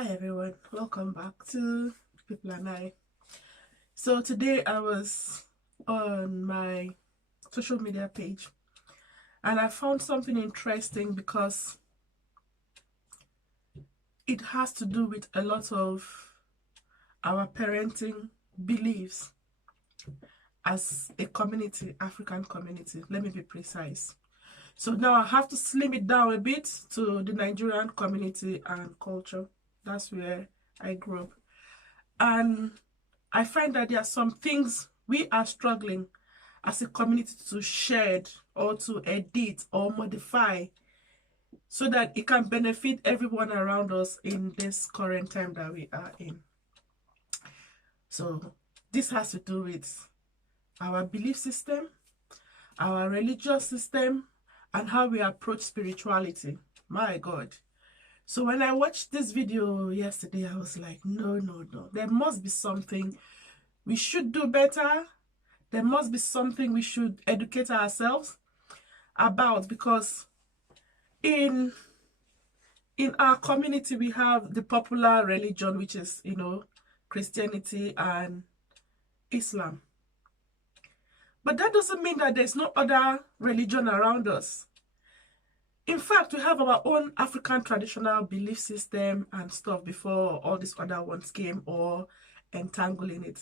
Hi everyone, welcome back to People and I. So today I was on my social media page and I found something interesting because it has to do with a lot of our parenting beliefs as a community, African community. Let me be precise. So now I have to slim it down a bit to the Nigerian community and culture. That's where I grew up. And I find that there are some things we are struggling as a community to shed or to edit or modify so that it can benefit everyone around us in this current time that we are in. So this has to do with our belief system, our religious system, and how we approach spirituality. My God. So when I watched this video yesterday, I was like, no. There must be something we should do better. There must be something we should educate ourselves about, because in our community we have the popular religion, which is, Christianity and Islam. But that doesn't mean that there's no other religion around us. In fact, we have our own African traditional belief system and stuff before all these other ones came or entangled in it.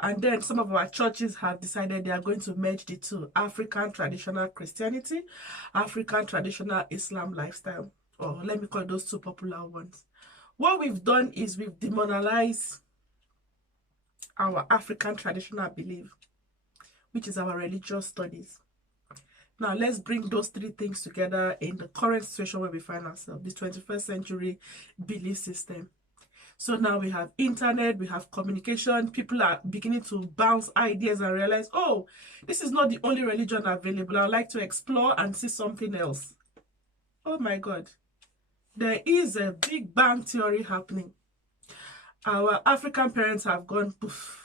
And then some of our churches have decided they are going to merge the two: African traditional Christianity, African traditional Islam lifestyle. Or let me call those two popular ones. What we've done is we've demonized our African traditional belief, which is our religious studies. Now let's bring those three things together in the current situation where we find ourselves, this 21st century belief system. So now we have internet, we have communication, people are beginning to bounce ideas and realize, oh, this is not the only religion available. I'd like to explore and see something else. Oh my God. There is a Big Bang theory happening. Our African parents have gone, poof.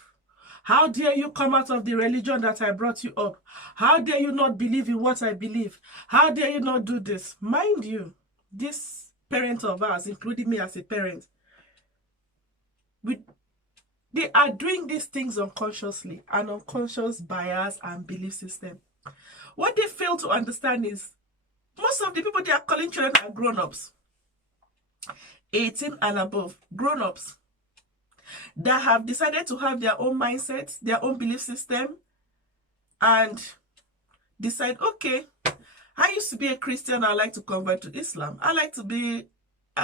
How dare you come out of the religion that I brought you up? How dare you not believe in what I believe? How dare you not do this? Mind you, this parent of ours, including me as a parent, they are doing these things unconsciously, an unconscious bias and belief system. What they fail to understand is most of the people they are calling children are grown-ups, 18 and above, grown-ups that have decided to have their own mindset, their own belief system, and decide, okay, I used to be a Christian, I like to convert to Islam. I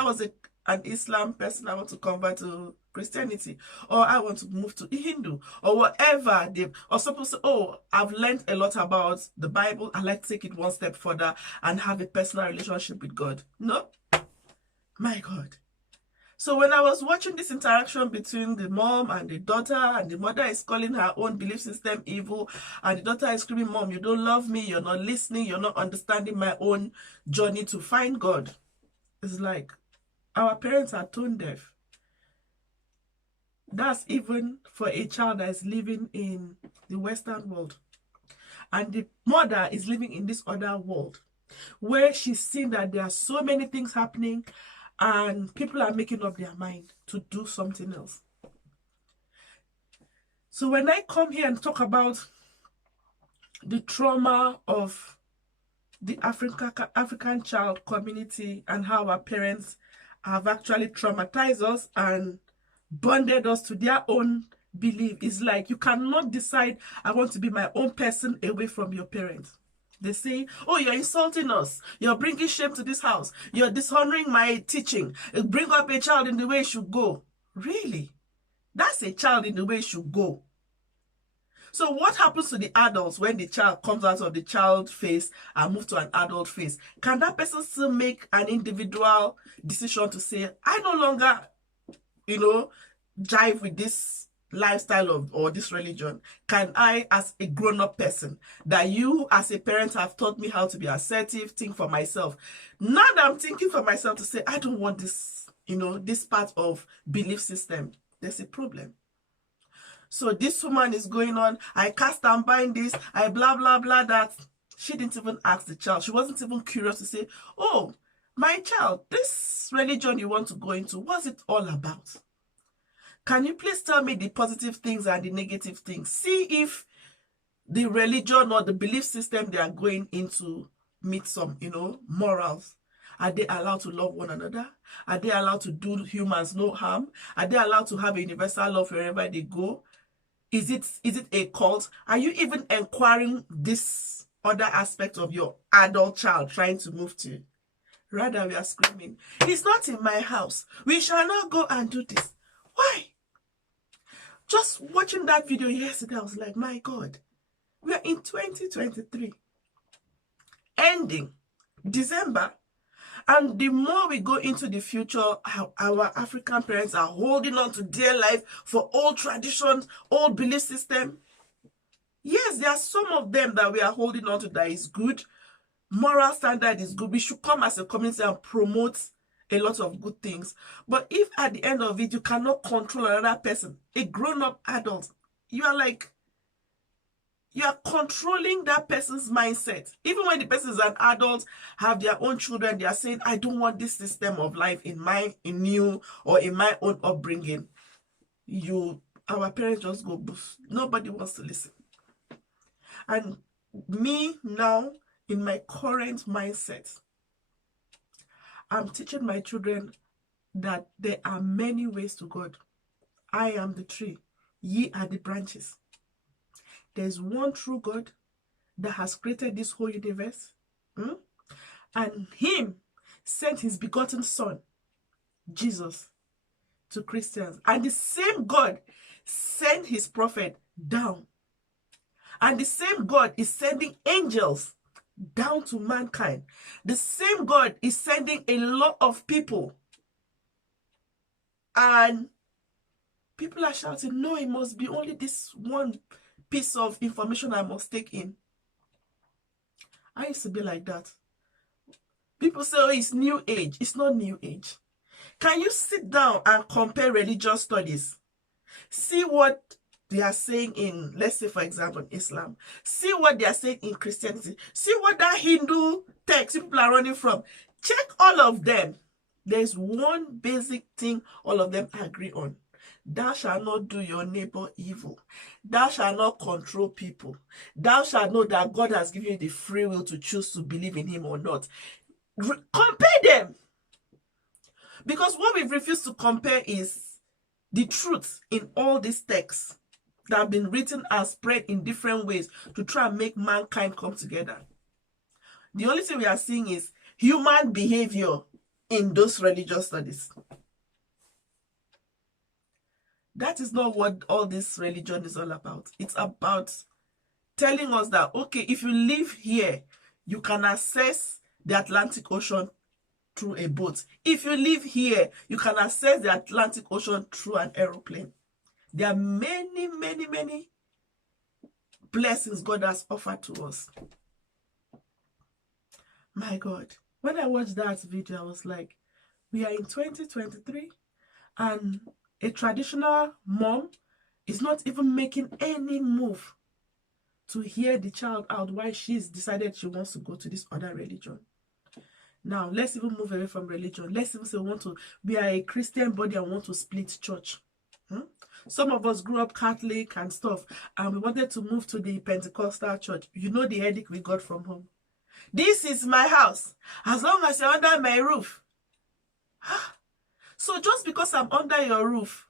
was an Islam person, I want to convert to Christianity, or I want to move to Hindu, or whatever. Or suppose, oh, I've learned a lot about the Bible, I like to take it one step further and have a personal relationship with God. No, my God. So when I was watching this interaction between the mom and the daughter, and the mother is calling her own belief system evil, and the daughter is screaming, Mom, you don't love me, you're not listening, you're not understanding my own journey to find God. It's like our parents are tone deaf. That's even for a child that is living in the Western world. And the mother is living in this other world where she's seen that there are so many things happening and people are making up their mind to do something else. So when I come here and talk about the trauma of the African child community and how our parents have actually traumatized us and bonded us to their own belief, is like you cannot decide, I want to be my own person away from your parents. They say, oh, you're insulting us. You're bringing shame to this house. You're dishonoring my teaching. Bring up a child in the way it should go. Really? That's a child in the way it should go. So what happens to the adults when the child comes out of the child phase and moves to an adult phase? Can that person still make an individual decision to say, I no longer, jive with this lifestyle or this religion? Can I, as a grown-up person, that you as a parent have taught me how to be assertive, think for myself, now that I'm thinking for myself to say, I don't want this, this part of belief system, there's a problem. So this woman is going on, I cast and bind this, I blah, blah, blah, that. She didn't even ask the child. She wasn't even curious to say, oh, my child, this religion you want to go into, what's it all about? Can you please tell me the positive things and the negative things? See if the religion or the belief system they are going into meet some, morals. Are they allowed to love one another? Are they allowed to do humans no harm? Are they allowed to have a universal love wherever they go? Is it a cult? Are you even inquiring this other aspect of your adult child trying to move to? Rather, we are screaming, it's not in my house. We shall not go and do this. Why? Just watching that video yesterday, I was like, my God, we are in 2023, ending December. And the more we go into the future, our African parents are holding on to their life for old traditions, old belief system. Yes, there are some of them that we are holding on to that is good. Moral standard is good. We should come as a community and promote a lot of good things. But if at the end of it, you cannot control another person, a grown-up adult, you are controlling that person's mindset. Even when the person is an adult, have their own children, they are saying, I don't want this system of life in you, or in my own upbringing. Our parents just go boof. Nobody wants to listen. And me now, in my current mindset, I'm teaching my children that there are many ways to God. I am the tree, ye are the branches. There's one true God that has created this whole universe. And him sent his begotten son, Jesus, to Christians. And the same God sent his prophet down. And the same God is sending angels down to mankind. The same God is sending a lot of people. And people are shouting, no, it must be only this one piece of information I must take in. I used to be like that. People say, oh, it's new age. It's not new age. Can you sit down and compare religious studies? See what they are saying in, let's say, for example, Islam. See what they are saying in Christianity. See what that Hindu text people are running from. Check all of them. There's one basic thing all of them agree on. Thou shalt not do your neighbor evil. Thou shalt not control people. Thou shalt know that God has given you the free will to choose to believe in him or not. Compare them. Because what we've refused to compare is the truth in all these texts that have been written and spread in different ways to try and make mankind come together. The only thing we are seeing is human behavior in those religious studies. That is not what all this religion is all about. It's about telling us that, okay, if you live here, you can access the Atlantic Ocean through a boat. If you live here, you can access the Atlantic Ocean through an aeroplane. There are many, many, many blessings God has offered to us. My God, when I watched that video, I was like, we are in 2023 and a traditional mom is not even making any move to hear the child out why she's decided she wants to go to this other religion. Now, let's even move away from religion. Let's even say we are a Christian body and want to split church. Some of us grew up Catholic and stuff, and we wanted to move to the Pentecostal church. You know the headache we got from home. This is my house. As long as you're under my roof. So just because I'm under your roof,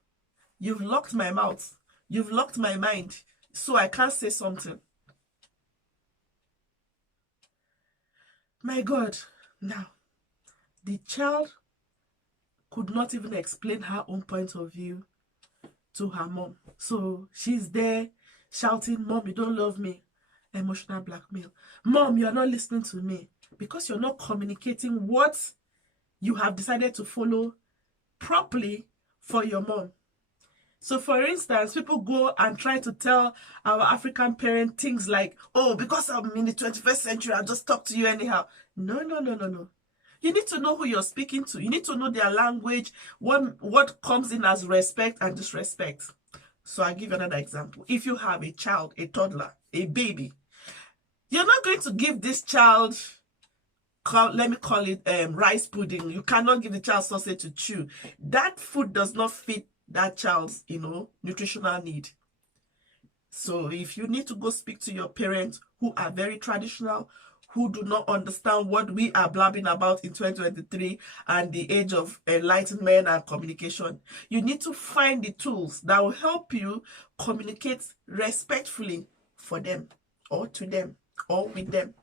you've locked my mouth. You've locked my mind. So I can't say something. My God. Now, the child could not even explain her own point of view to her mom. So she's there shouting, Mom, you don't love me. Emotional blackmail. Mom, you're not listening to me because you're not communicating what you have decided to follow properly for your mom. So for instance, people go and try to tell our African parent things like, oh, because I'm in the 21st century, I'll just talk to you anyhow. No. You need to know who you're speaking to. You need to know their language, what comes in as respect and disrespect. So I'll give you another example. If you have a child, a toddler, a baby, you're not going to give this child let me call it rice pudding. You cannot give the child sausage to chew. That food does not fit that child's, nutritional need. So if you need to go speak to your parents who are very traditional, who do not understand what we are blabbing about in 2023 and the age of enlightenment and communication, you need to find the tools that will help you communicate respectfully for them or to them or with them.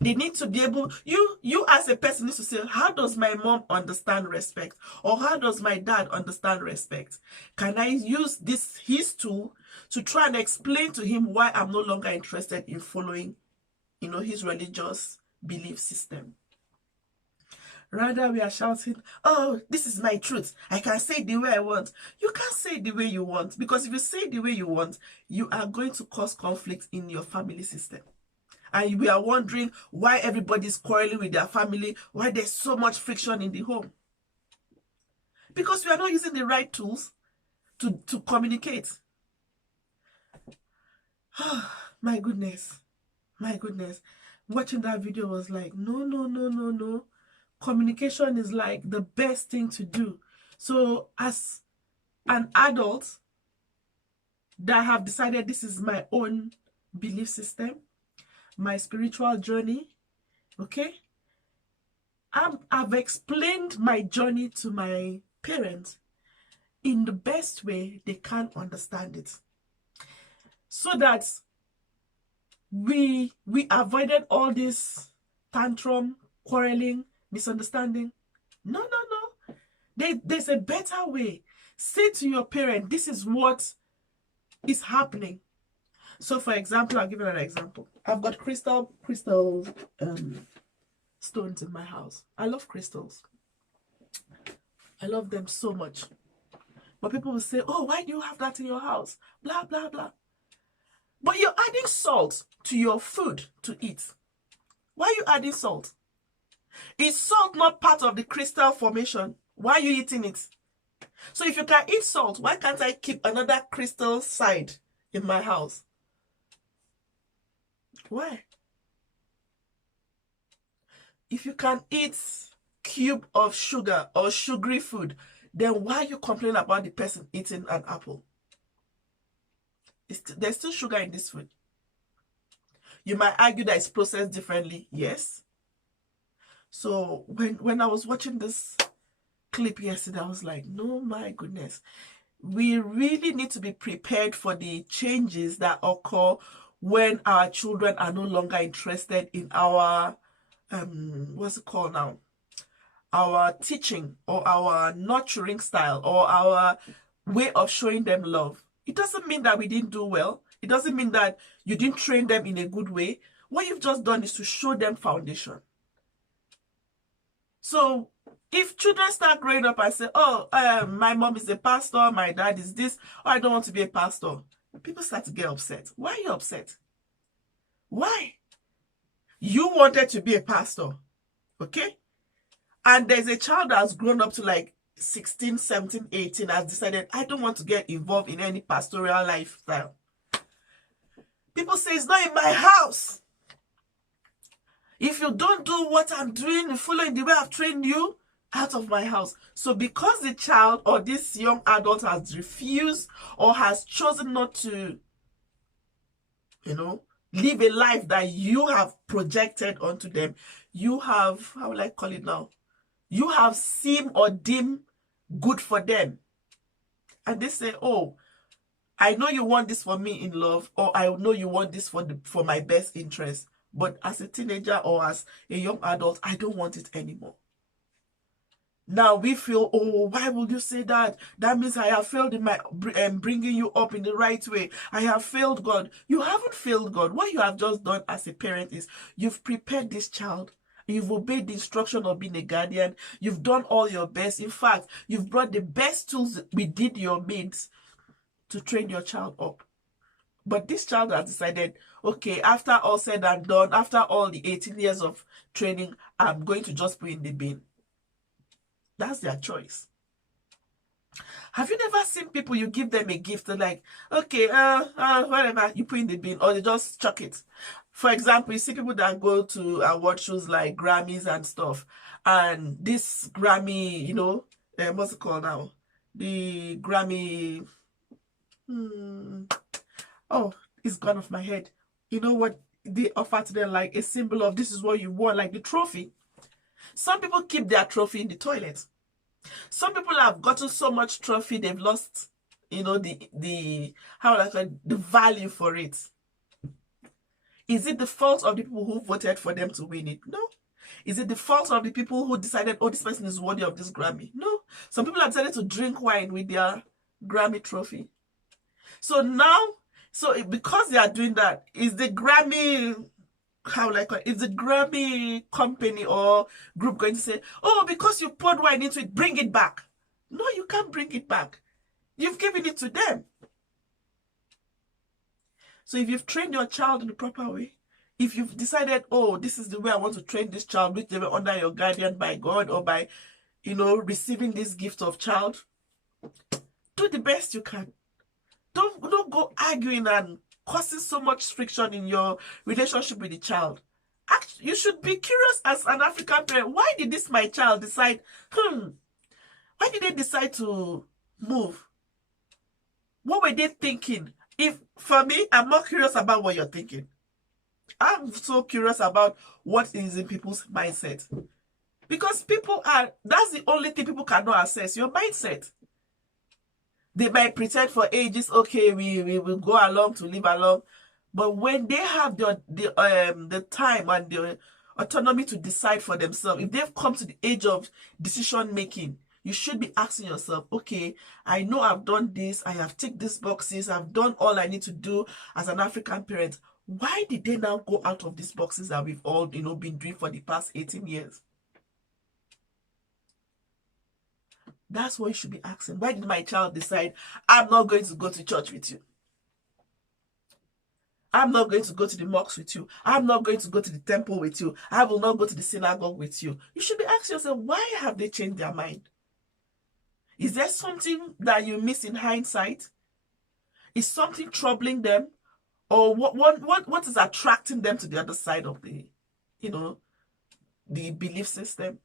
They need to be able, you as a person needs to say, how does my mom understand respect? Or how does my dad understand respect? Can I use his tool to try and explain to him why I'm no longer interested in following, his religious belief system? Rather, we are shouting, oh, this is my truth. I can say it the way I want. You can't say it the way you want, because if you say it the way you want, you are going to cause conflict in your family system. And we are wondering why everybody's quarreling with their family, why there's so much friction in the home. Because we are not using the right tools to communicate. My goodness. My goodness. Watching that video was like, no. Communication is like the best thing to do. So as an adult that have decided this is my own belief system, my spiritual journey, okay, I've explained my journey to my parents in the best way they can understand it, so that we avoided all this tantrum, quarreling, misunderstanding. No. There's a better way. Say to your parent, this is what is happening. So, for example, I'll give you an example. I've got crystal stones in my house. I love crystals. I love them so much. But people will say, oh, why do you have that in your house? Blah, blah, blah. But you're adding salt to your food to eat. Why are you adding salt? Is salt not part of the crystal formation? Why are you eating it? So if you can eat salt, why can't I keep another crystal side in my house? Why? If you can eat cube of sugar or sugary food, then why are you complaining about the person eating an apple? There's still sugar in this food. You might argue that it's processed differently. Yes. So when I was watching this clip yesterday, I was like, no, my goodness. We really need to be prepared for the changes that occur when our children are no longer interested in our, what's it called now? Our teaching or our nurturing style or our way of showing them love. It doesn't mean that we didn't do well. It doesn't mean that you didn't train them in a good way. What you've just done is to show them foundation. So if children start growing up and say, oh, my mom is a pastor, my dad is this, oh, I don't want to be a pastor, people start to get upset. Why are you upset? Why? You wanted to be a pastor, okay? And there's a child that's grown up to like 16, 17, 18, has decided, I don't want to get involved in any pastoral lifestyle. People say, it's not in my house. If you don't do what I'm doing, following the way I've trained you, out of my house. So because the child or this young adult has refused or has chosen not to, live a life that you have projected onto them, you have, how will I call it now? You have seemed or deemed good for them. And they say, oh, I know you want this for me in love, or I know you want this for my best interest. But as a teenager or as a young adult, I don't want it anymore. Now we feel, oh, why would you say that? That means I have failed in my bringing you up in the right way. I have failed God. You haven't failed God. What you have just done as a parent is you've prepared this child. You've obeyed the instruction of being a guardian. You've done all your best. In fact, you've brought the best tools within your means to train your child up. But this child has decided, okay, after all said and done, after all the 18 years of training, I'm going to just put in the bin. That's their choice. Have you never seen people, you give them a gift, they're like, okay, whatever, you put in the bin, or they just chuck it. For example, you see people that go to award shows like Grammys and stuff, and this Grammy, what's it called now? The Grammy, oh, it's gone off my head. You know what they offer to them, like a symbol of this is what you won, like the trophy. Some people keep their trophy in the toilet. Some people have gotten so much trophy they've lost, the how would I call it, the value for it. Is it the fault of the people who voted for them to win it? No. Is it the fault of the people who decided, oh, this person is worthy of this Grammy? No. Some people have decided to drink wine with their Grammy trophy. So now, because they are doing that, is the Grammy, is the Grammy company or group going to say, oh, because you poured wine into it, bring it back? No, you can't bring it back. You've given it to them. So if you've trained your child in the proper way, if you've decided, oh, this is the way I want to train this child, which they were under your guardian by God or by, receiving this gift of child, do the best you can. Don't go arguing and causing so much friction in your relationship with the child. Actually, you should be curious as an African parent. Why did my child decide, why did they decide to move? What were they thinking? For me, I'm more curious about what you're thinking. I'm so curious about what is in people's mindset. Because that's the only thing people cannot assess, your mindset. They might pretend for ages, okay, we will go along to live along. But when they have the time and the autonomy to decide for themselves, if they've come to the age of decision making, you should be asking yourself, okay, I know I've done this, I have ticked these boxes, I've done all I need to do as an African parent. Why did they now go out of these boxes that we've all, been doing for the past 18 years? That's what you should be asking. Why did my child decide, I'm not going to go to church with you? I'm not going to go to the mosque with you. I'm not going to go to the temple with you. I will not go to the synagogue with you. You should be asking yourself, why have they changed their mind? Is there something that you miss in hindsight? Is something troubling them? Or what is attracting them to the other side of the belief system?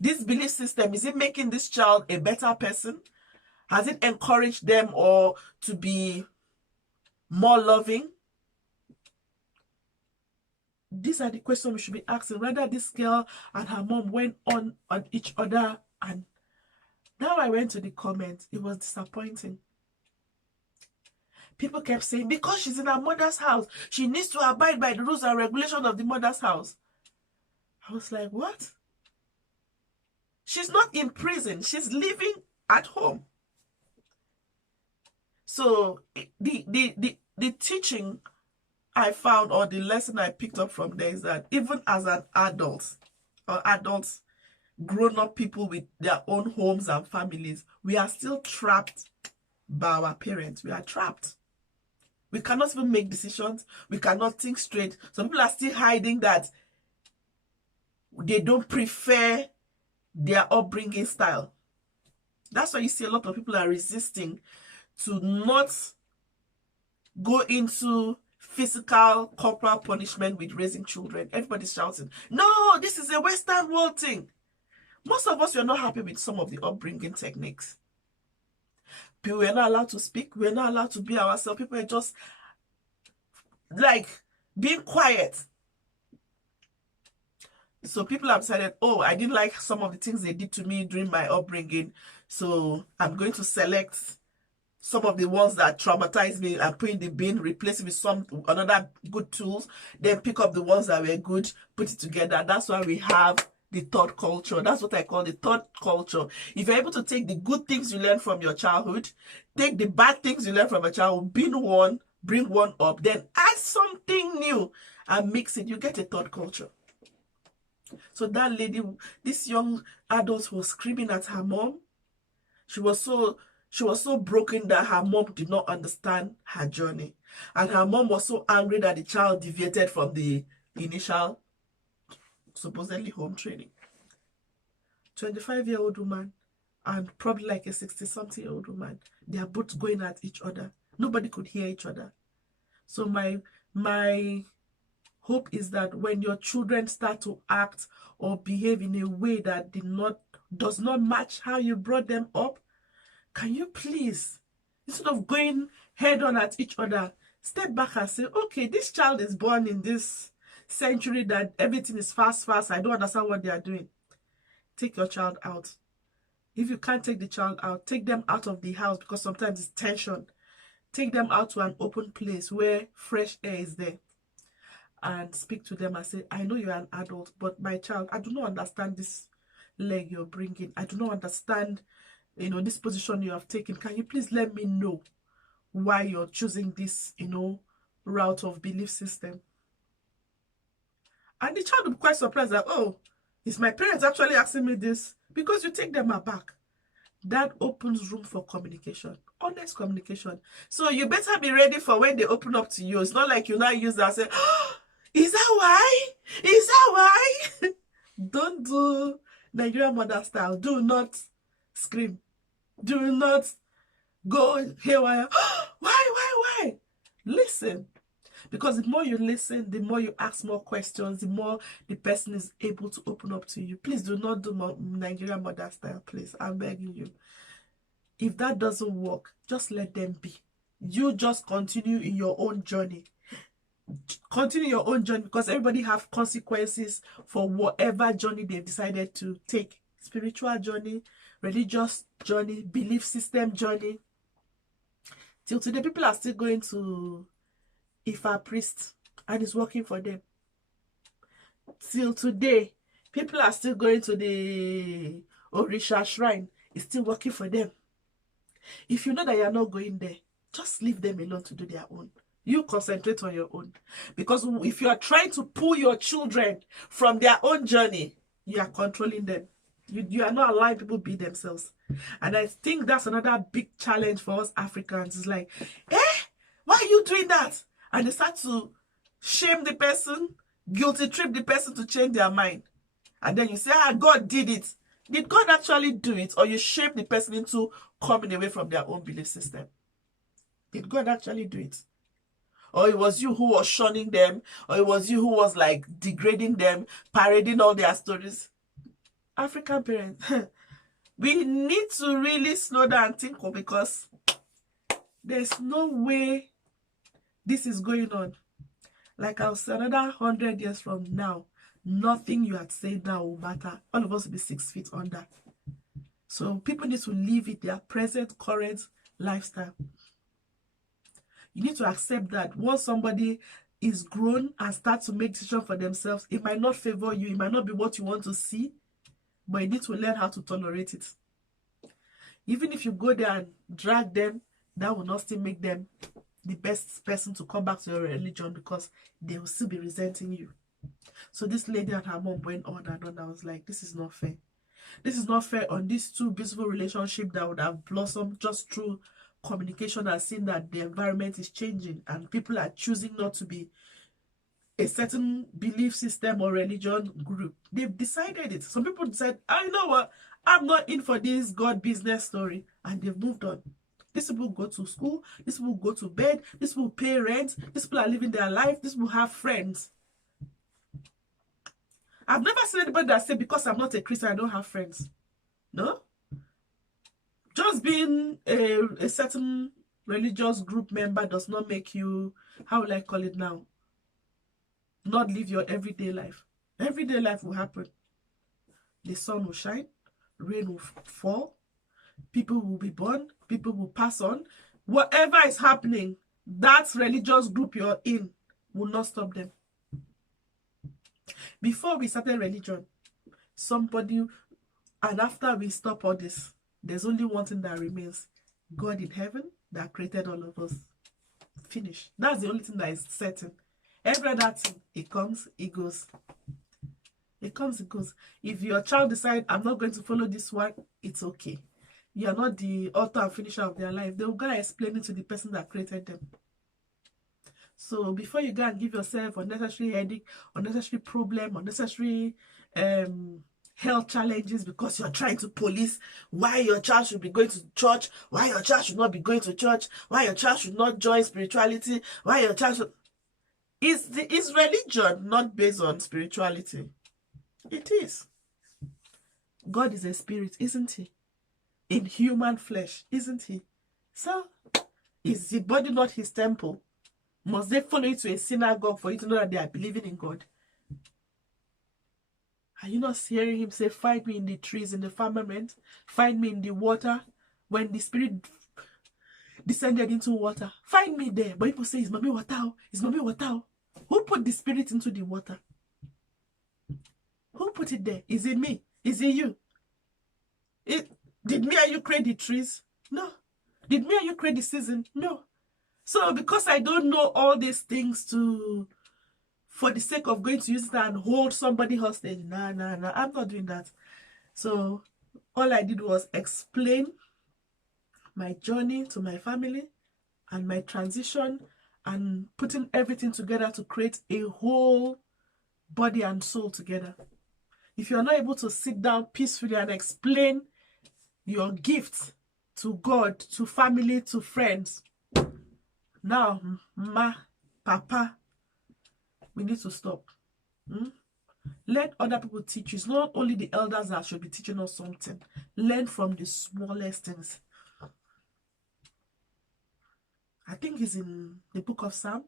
This belief system, is it making this child a better person? Has it encouraged them or to be more loving? These are the questions we should be asking. Rather, this girl and her mom went on each other, and now I went to the comments. It was disappointing. People kept saying, because she's in her mother's house, she needs to abide by the rules and regulations of the mother's house. I was like, what? She's not in prison. She's living at home. So the teaching I found, or the lesson I picked up from there, is that even as an adult, or adults, grown-up people with their own homes and families, we are still trapped by our parents. We are trapped. We cannot even make decisions. We cannot think straight. Some people are still hiding that they don't prefer their upbringing style. That's why you see a lot of people are resisting to not go into physical, corporal punishment with raising children. Everybody's shouting, no, this is a Western world thing. Most of us, we're not happy with some of the upbringing techniques. People were not allowed to speak. We're not allowed to be ourselves. People are just like being quiet. So people have decided, oh, I didn't like some of the things they did to me during my upbringing, so I'm going to select some of the ones that traumatized me and put in the bin, replace it with another good tools, then pick up the ones that were good, put it together. That's why we have the third culture. That's what I call the third culture. If you're able to take the good things you learn from your childhood, take the bad things you learn from a child, bin one, bring one up, then add something new and mix it, you get a third culture. So that lady, this young adult, was screaming at her mom. She was so broken that her mom did not understand her journey. And her mom was so angry that the child deviated from the initial, supposedly, home training. 25-year-old woman and probably like a 60-something-year-old woman. They are both going at each other. Nobody could hear each other. So my hope is that when your children start to act or behave in a way that does not match how you brought them up, can you please, instead of going head on at each other, step back and say, okay, this child is born in this century that everything is fast. I don't understand what they are doing. Take your child out. If you can't take the child out, take them out of the house, because sometimes it's tension. Take them out to an open place where fresh air is there, and speak to them and say, I know you're an adult, but my child, I do not understand this leg you're bringing. I do not understand, this position you have taken. Can you please let me know why you're choosing this, route of belief system? And the child will be quite surprised that, oh, is my parents actually asking me this? Because you take them aback. That opens room for communication, honest communication. So you better be ready for when they open up to you. It's not like you now use that and say, oh, is that why? Is that why? Don't do Nigerian mother style. Do not scream. Do not go haywire. Oh, why? Listen. Because the more you listen, the more you ask more questions, the more the person is able to open up to you. Please do not do Nigerian mother style, please. I'm begging you. If that doesn't work, just let them be. You just continue in your own journey. Continue your own journey, because everybody have consequences for whatever journey they've decided to take. Spiritual journey, religious journey, belief system journey. Till today, people are still going to Ifa priest and it's working for them. Till today, people are still going to the Orisha shrine. It's still working for them. If you know that you're not going there, just leave them alone to do their own. You concentrate on your own. Because if you are trying to pull your children from their own journey, you are controlling them. You are not allowing people be themselves. And I think that's another big challenge for us Africans. It's like, why are you doing that? And they start to shame the person, guilty trip the person to change their mind. And then you say, God did it. Did God actually do it? Or you shame the person into coming away from their own belief system? Did God actually do it? Or it was you who was shunning them? Or it was you who was like degrading them, parading all their stories? African parents, we need to really slow down and think, because there's no way this is going on. Like I'll say, another 100 years from now, nothing you had said now will matter. All of us will be 6 feet under. So people need to live with their present, current lifestyle. You need to accept that once somebody is grown and starts to make decisions for themselves, it might not favor you. It might not be what you want to see, but you need to learn how to tolerate it. Even if you go there and drag them, that will not still make them the best person to come back to your religion, because they will still be resenting you. So this lady and her mom went on and on. I was like, this is not fair. This is not fair on these two beautiful relationships that would have blossomed just through communication and seeing that the environment is changing and people are choosing not to be a certain belief system or religion group. They've decided it. Some people decide, I know what, I'm not in for this God business story, and they've moved on. These people go to school, these people go to bed, these people pay rent, these people are living their life, these people have friends. I've never seen anybody that say, because I'm not a Christian, I don't have friends. No? Just being a certain religious group member does not make you, how will I call it now, not live your everyday life. Everyday life will happen. The sun will shine, rain will fall, people will be born, people will pass on. Whatever is happening, that religious group you're in will not stop them. Before we started religion, somebody, and after we stop all this, there's only one thing that remains. God in heaven that created all of us. Finish. That's the only thing that is certain. Every other thing, it comes, it goes. It comes, it goes. If your child decides, I'm not going to follow this one, it's okay. You are not the author and finisher of their life. They will go and explain it to the person that created them. So before you go and give yourself unnecessary headache, unnecessary problem, unnecessary health challenges because you're trying to police why your child should be going to church, why your child should not be going to church, why your child should not join spirituality, why your child should... Is religion not based on spirituality? It is. God is a spirit, isn't he? In human flesh, isn't he? So, is the body not his temple? Must they follow you to a synagogue for you to know that they are believing in God? Are you not hearing him say, find me in the trees, in the firmament, find me in the water, when the spirit descended into water? Find me there. But people say, it's mommy water, it's mommy water. Who put the spirit into the water? Who put it there? Is it me? Is it you? Did me and you create the trees? No. Did me and you create the season? No. So because I don't know all these things for the sake of going to use that and hold somebody hostage, nah, I'm not doing that. So all I did was explain my journey to my family and my transition and putting everything together to create a whole body and soul together. If you're not able to sit down peacefully and explain your gift to God, to family, to friends, now, ma, papa, we need to stop. Let other people teach you. It's not only the elders that should be teaching us something. Learn from the smallest things. I think it's in the book of Psalm,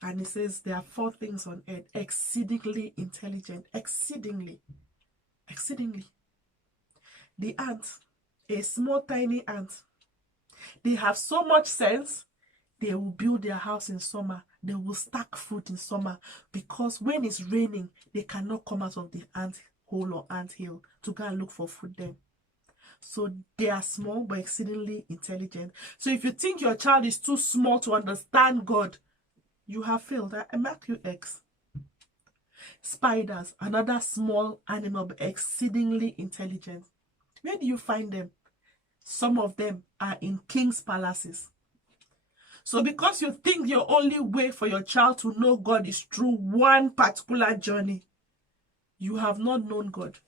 and it says there are 4 things on earth exceedingly intelligent. Exceedingly. The ant, a small tiny ant, they have so much sense. They will build their house in summer. They will stack food in summer, because when it's raining, they cannot come out of the ant hole or ant hill to go and look for food there. So they are small but exceedingly intelligent. So if you think your child is too small to understand God, you have failed. I mark you X. Spiders, another small animal but exceedingly intelligent. Where do you find them? Some of them are in king's palaces. So because you think your only way for your child to know God is through one particular journey, you have not known God.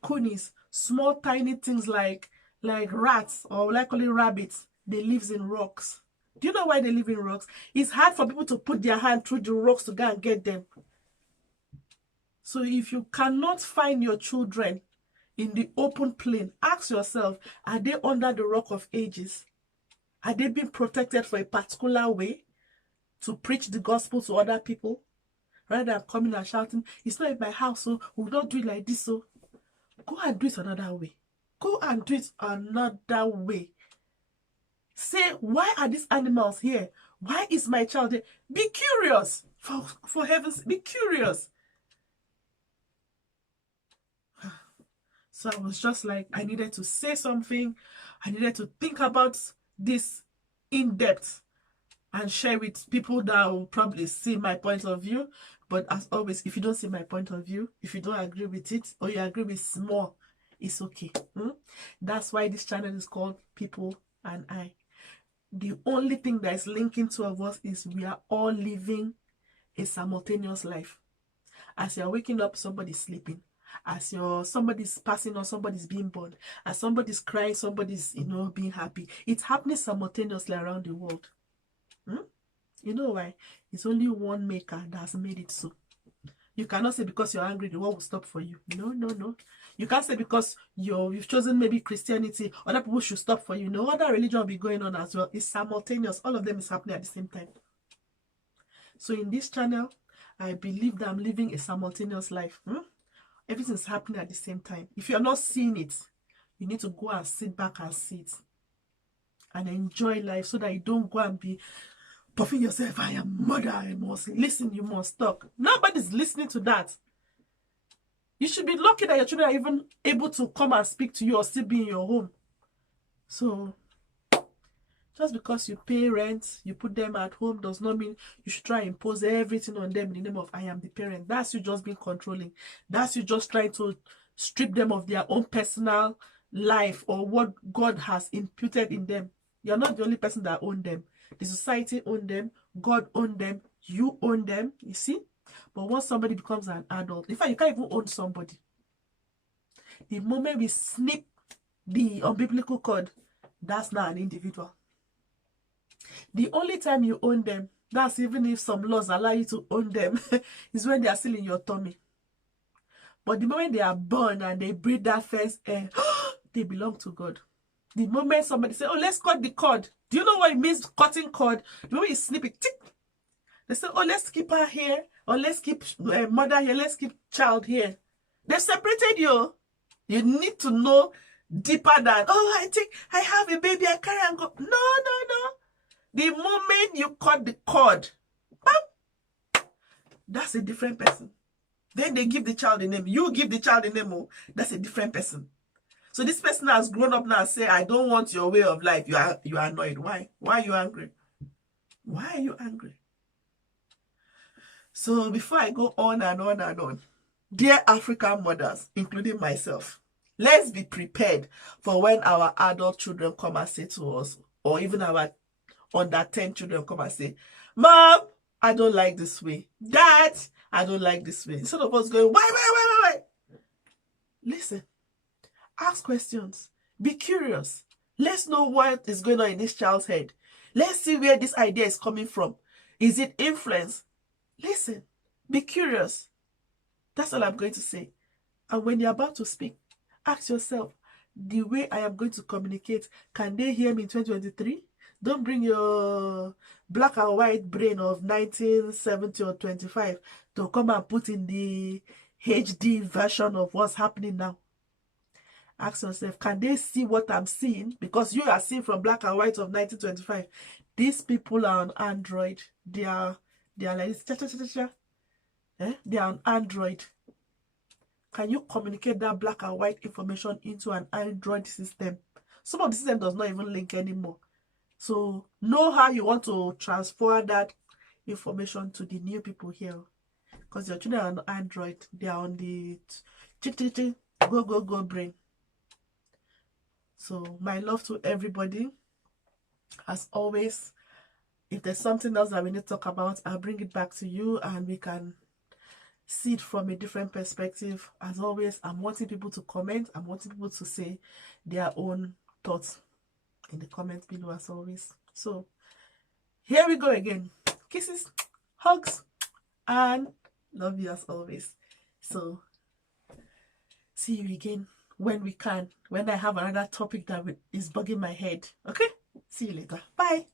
Conies, small tiny things like rats, or like call it rabbits, they live in rocks. Do you know why they live in rocks? It's hard for people to put their hand through the rocks to go and get them. So if you cannot find your children in the open plain, ask yourself, are they under the rock of ages? Are they being protected for a particular way to preach the gospel to other people? Rather than coming and shouting, it's not in my house, so we'll not do it like this. So go and do it another way. Go and do it another way. Say, why are these animals here? Why is my child there? Be curious. For heaven's sake, be curious. So I was just like, I needed to say something. I needed to think about this in depth and share with people that will probably see my point of view. But as always, if you don't see my point of view, if you don't agree with it, or you agree with small, it's okay. That's why this channel is called People and I. The only thing that is linking two of us is we are all living a simultaneous life. As you're waking up, somebody's sleeping. As somebody's passing on, somebody's being born. As somebody's crying, somebody's being happy. It's happening simultaneously around the world. You know why? It's only one maker that has made it so. You cannot say because you're angry, the world will stop for you. No. You can't say because you've chosen maybe Christianity, other people should stop for you. No other religion will be going on as well. It's simultaneous. All of them is happening at the same time. So in this channel, I believe that I'm living a simultaneous life. Everything's happening at the same time. If you're not seeing it, you need to go and sit back and see it. And enjoy life so that you don't go and be puffing yourself, I am mother, I must listen, you must talk. Nobody's listening to that. You should be lucky that your children are even able to come and speak to you or still be in your home. So, just because you pay rent, you put them at home, does not mean you should try and impose everything on them in the name of I am the parent. That's you just being controlling. That's you just trying to strip them of their own personal life or what God has imputed in them. You're not the only person that owns them. The society owns them. God owns them. You own them. You see? But once somebody becomes an adult, in fact, you can't even own somebody. The moment we snip the umbilical cord, that's not an individual. The only time you own them, that's even if some laws allow you to own them, is when they are still in your tummy. But the moment they are born and they breathe that first air, they belong to God. The moment somebody say, oh, let's cut the cord. Do you know what it means, cutting cord? The moment you snip it, tick, they say, oh, let's keep her here, or let's keep mother here, let's keep child here. They separated you. You need to know deeper than, oh, I think I have a baby, I carry and go. No, no, no. The moment you cut the cord, bam, that's a different person. Then they give the child a name. You give the child a name. Oh, that's a different person. So this person has grown up now and say, I don't want your way of life. You are annoyed. Why? Why are you angry? Why are you angry? So before I go on and on and on, dear African mothers, including myself, let's be prepared for when our adult children come and say to us, or even our under 10 children come and say, Mom, I don't like this way. Dad, I don't like this way. Instead of us going, why? Listen, ask questions, be curious. Let's know what is going on in this child's head. Let's see where this idea is coming from. Is it influence? Listen, be curious. That's all I'm going to say. And when you're about to speak, ask yourself, the way I am going to communicate, can they hear me in 2023? Don't bring your black and white brain of 1970 or 25 to come and put in the HD version of what's happening now. Ask yourself, can they see what I'm seeing? Because you are seeing from black and white of 1925. These people are on Android. They are like this. They are on Android. Can you communicate that black and white information into an Android system? Some of the system does not even link anymore. So know how you want to transfer that information to the new people here. Because your children are on Android. They are on the go brain. So my love to everybody. As always, if there's something else that we need to talk about, I'll bring it back to you and we can see it from a different perspective. As always, I'm wanting people to comment. I'm wanting people to say their own thoughts in the comments below, as always. So here we go again. Kisses, hugs, and love you as always. So see you again when we can, when I have another topic that is bugging my head. Okay, see you later. Bye.